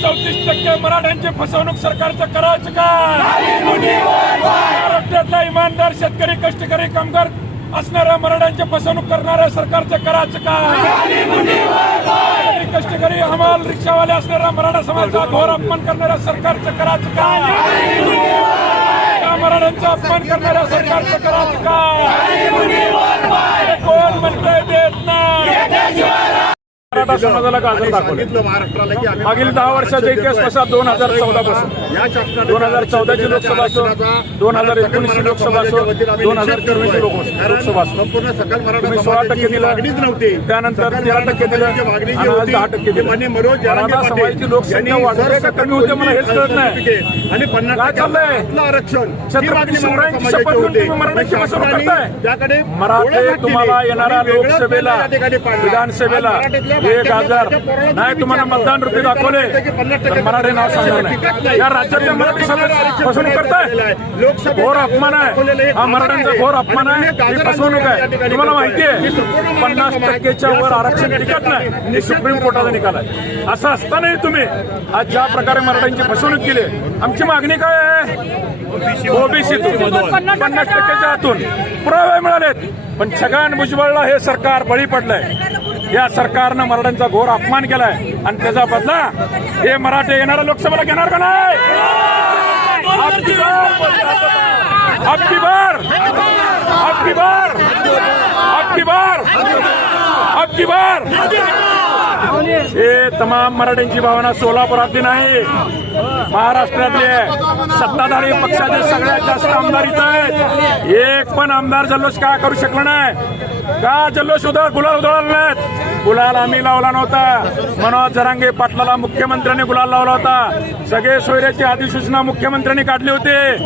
चौतीस टक्के मराठ्यांची फसवणूक सरकारचं करायचं का महाराष्ट्रातला इमानदार शेतकरी कष्टकरी कामगार असणाऱ्या मराठ्यांची फसवणूक करणाऱ्या सरकारचं करायचं का कष्टकरी हमाल रिक्षावाले असणाऱ्या मराठा समाजाचा घोर अपमान करणाऱ्या सरकारचं करायचं का मराठ्यांचा अपमान करणाऱ्या सरकारचं करायचं का मराठा समाजाला गाजर दाखवले. मागील दहा वर्षाचा इतिहास कसा? दोन हजार चौदा पासून. दोन हजार चौदाची लोकसभा असो दोन हजार एकोणीसची लोकसभा असो दोन हजार तेवीसची लोकसभा असो. मराठा तुम्ही सोळा टक्के दिलं. त्यानंतर तेरा मराठा टक्के दिलं. आणि दहा टक्के दिलं. मराठा समाजाची लोकसंख्या वाढते का कमी होते मला हेच कळत नाही. आणि पन्नास चाललंय? आरक्षण. छत्रपती मराठा शिवरायांची शपथ घेऊन. तुम्ही करताय. मराठे डोळेझाक तुम्हाला. येणाऱ्या लोकसभेला. विधानसभेला हे लोकांच्या पोराला नाही तुम्ही तुम्हाला. मतदान रुपये दाखवले. तर मराठी नाव सांगणार नाही. या राज्यातल्या मराठी समाजाची फसवणूक करताय. घोर अपमान आहे. हा मराठ्यांचा घोर अपमान आहे. ही फसवणूक आहे. तुम्हाला माहिती आहे पन्नास टक्केच्या वर आरक्षण टिकत नाही. हे सुप्रीम कोर्टाचा निकाल आहे. असं असतानाही तुम्ही आज ज्या प्रकारे मराठ्यांची फसवणूक केली आमची मागणी काय आहे? ओबीसीतून पन्नास टक्क्याच्या आतून. पुरावे मिळालेत. पण छगन भुजबळला हे सरकार बळी पडलंय. या सरकारनं मराठ्यांचा घोर अपमान केलाय. आणि त्याचा बदला हे मराठे येणाऱ्या लोकसभेला घेणार का नाही? हे तमाम मराठ्यांची भावना सोलापुरातली नाही महाराष्ट्रातले सत्ताधारी पक्षाचे सगळ्यात जास्त आमदार इथं आहेत. एक पण आमदार जल्लोष का करू शकला नाही? का जल्लोष उधळ गुलाल उधळला नाहीत? गुलाल आम्ही लावला नव्हता. मनोज जरांगे पाटलाला मुख्यमंत्र्यांनी गुलाल लावला होता. सगळे सोयऱ्याची अधिसूचना मुख्यमंत्र्यांनी काढली होती.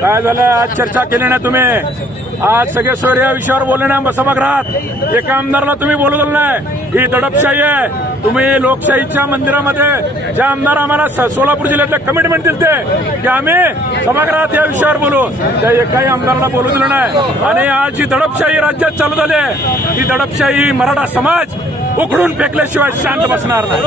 काय झालं? आज चर्चा केली नाही तुम्ही? आज सगळे सोयरे या विषयावर बोलले नाही सभागृहात. एका आमदारला तुम्ही बोलू दिलं नाही. ही दडपशाही आहे. तुम्ही लोकशाहीच्या मंदिरामध्ये ज्या आमदार आम्हाला सोलापूर जिल्ह्यातले कमिटमेंट दिलते की आम्ही सभागृहात या विषयावर बोलू. त्या एकाही आमदाराला बोलू दिलं नाही. आणि आज जी दडपशाही राज्यात चालू झाली आहे ती दडपशाही मराठा समाज उखडून फेकल्याशिवाय शांत बसणार नाही.